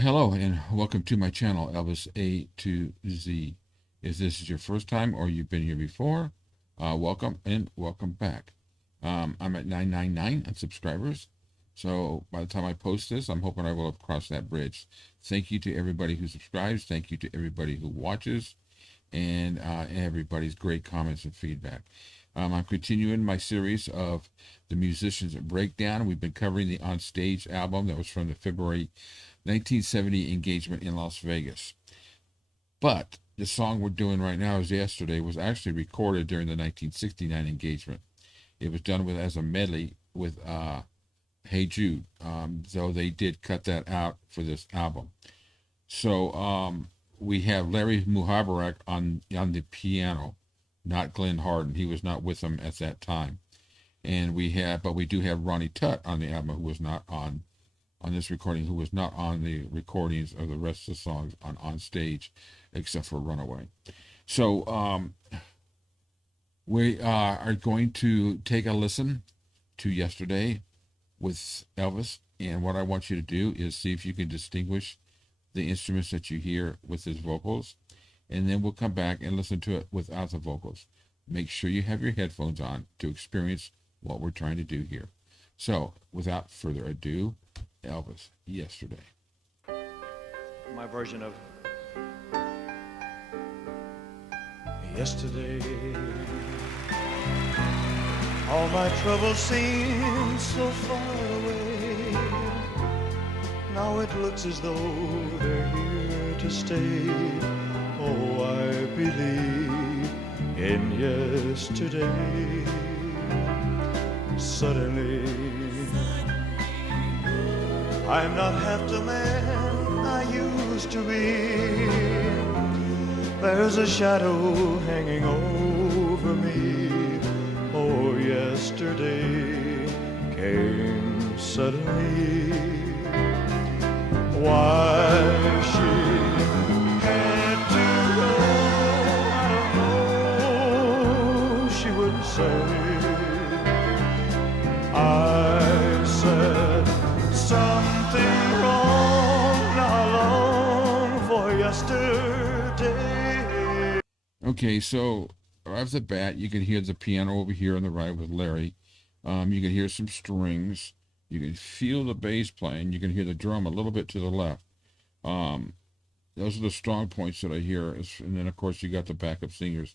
Well, hello and welcome to my channel, Elvis-A-Z. If this is your first time or you've been here before, welcome and welcome back. I'm at 999 on subscribers, so by the time I post this, I'm hoping I will have crossed that bridge. Thank you to everybody who subscribes. Thank you to everybody who watches, and everybody's great comments and feedback. I'm continuing my series of the Musicians Breakdown. We've been covering the On Stage album that was from the February 1970 engagement in Las Vegas. But the song we're doing right now is Yesterday was actually recorded during the 1969 engagement. It was done as a medley with Hey Jude, though they did cut that out for this album. So we have Larry Muhabarak on the piano, not Glenn Hardin. He was not with them at that time. And we do have Ronnie Tutt on the album, who was not on this recording, who was not on the recordings of the rest of the songs on stage, except for Runaway. So we are going to take a listen to Yesterday with Elvis, and what I want you to do is see if you can distinguish the instruments that you hear with his vocals, and then we'll come back and listen to it without the vocals. Make sure you have your headphones on to experience what we're trying to do here. So without further ado, Elvis, Yesterday. My version of Yesterday. All my troubles seem so far away. Now it looks as though they're here to stay. Oh, I believe in yesterday. Suddenly I'm not half the man I used to be. There's a shadow hanging over me. Oh, yesterday came suddenly. Why she had to go, I don't know. She wouldn't say. I said something wrong, now I long for yesterday. Okay, so right off the bat, you can hear the piano over here on the right with Larry. You can hear some strings. You can feel the bass playing. You can hear the drum a little bit to the left. Those are the strong points that I hear. And then, of course, you got the backup singers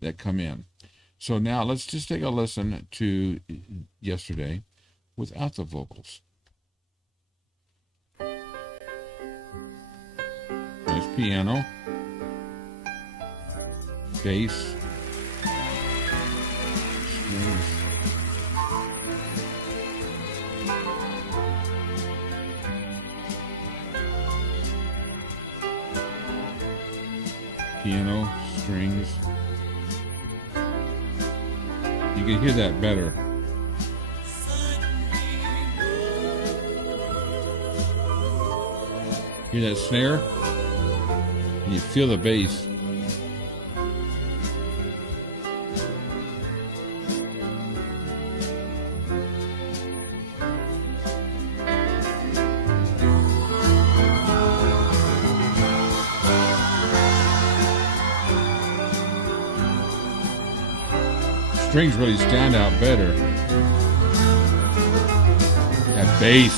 that come in. So now let's just take a listen to Yesterday without the vocals. Nice piano, bass, strings. Piano, strings. You can hear that better. Hear that snare? And you feel the bass. Strings really stand out better. That bass.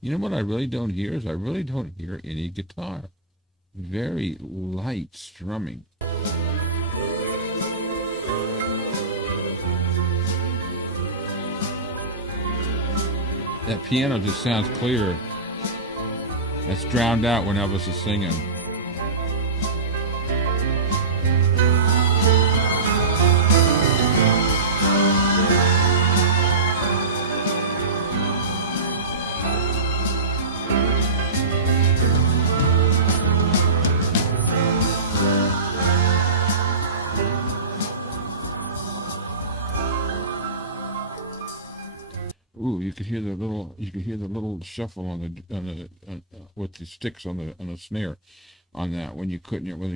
You know what I really don't hear is I really don't hear any guitar. Very light strumming. That piano just sounds clear. That's drowned out when Elvis is singing. Ooh, you could hear the little shuffle on with the sticks on the snare on that when he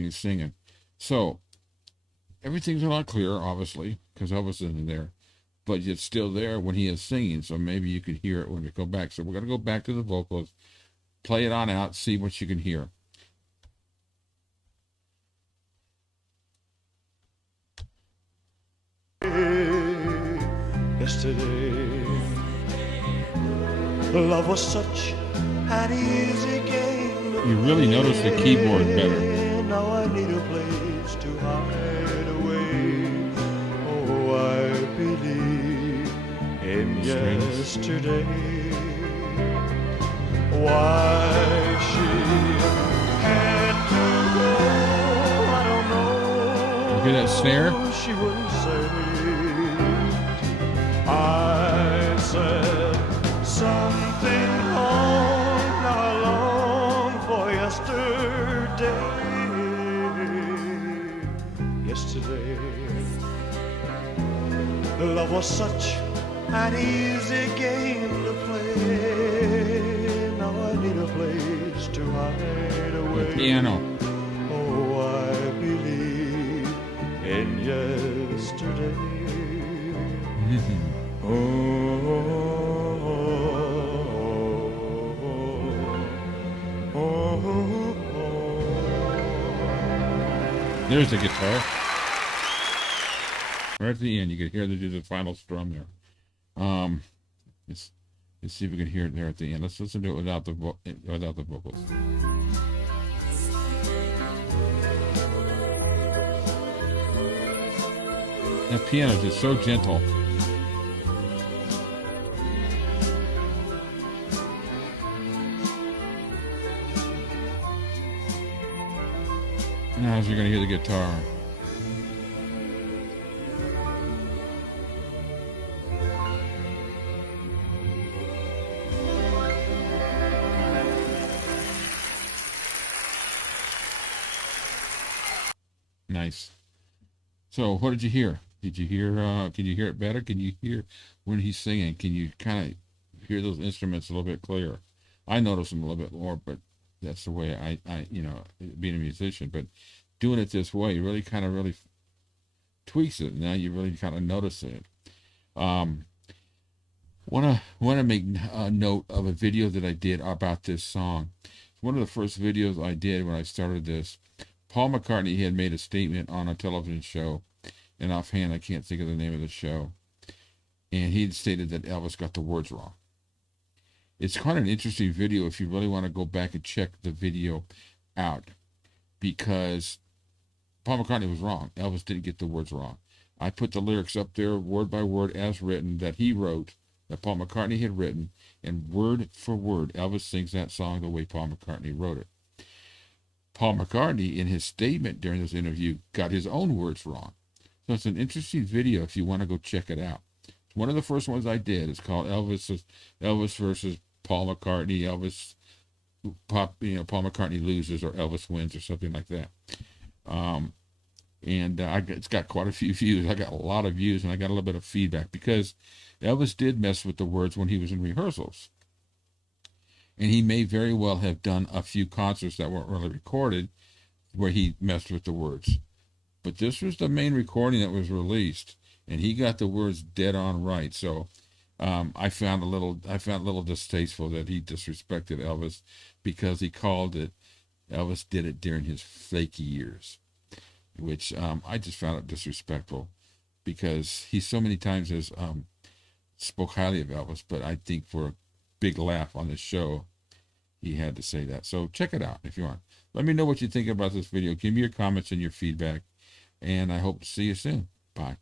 was singing. So everything's a lot clearer, obviously, because Elvis isn't there, but it's still there when he is singing. So maybe you could hear it when we go back. So we're going to go back to the vocals, play it on out, see what you can hear. Yesterday, love was such an easy game. You really notice the keyboard better. Now I need a place to hide away. Oh, I believe in yesterday. Why she had to go, I don't know. Look at that snare. She wouldn't say. I said something wrong. Now I long for yesterday. Yesterday, love was such an easy game to play. Now I need a place to hide away. The piano. Oh, I believe in yesterday. Oh, oh, oh, There's the guitar. Right at the end, you could hear the final strum there. Let's see if we can hear it there at the end. Let's listen to it without the vocals. That piano is just so gentle. Now you're going to hear the guitar. Nice. So what did you hear? Did you hear, can you hear it better? Can you hear when he's singing? Can you kind of hear those instruments a little bit clearer? I notice them a little bit more, but that's the way I being a musician, but doing it this way really kind of really tweaks it. Now you really kind of notice it. Want to make a note of a video that I did about this song. One of the first videos I did when I started this. Paul McCartney had made a statement on a television show, and offhand I can't think of the name of the show, and he had stated that Elvis got the words wrong. It's quite an interesting video if you really want to go back and check the video out, because Paul McCartney was wrong. Elvis didn't get the words wrong. I put the lyrics up there word by word as written, that he wrote, that Paul McCartney had written, and word for word Elvis sings that song the way Paul McCartney wrote it. Paul McCartney, in his statement during this interview, got his own words wrong. So it's an interesting video if you want to go check it out. It's one of the first ones I did. It's called Elvis versus Paul McCartney. Paul McCartney loses or Elvis wins or something like that. It's got quite a few views. I got a lot of views, and I got a little bit of feedback because Elvis did mess with the words when he was in rehearsals. And he may very well have done a few concerts that weren't really recorded where he messed with the words. But this was the main recording that was released, and he got the words dead on right. So I found a little distasteful that he disrespected Elvis because he called it, Elvis did it during his flaky years, which I just found it disrespectful because he so many times has spoke highly of Elvis, but I think for a big laugh on this show, he had to say that. So check it out if you want. Let me know what you think about this video. Give me your comments and your feedback, and I hope to see you soon. Bye.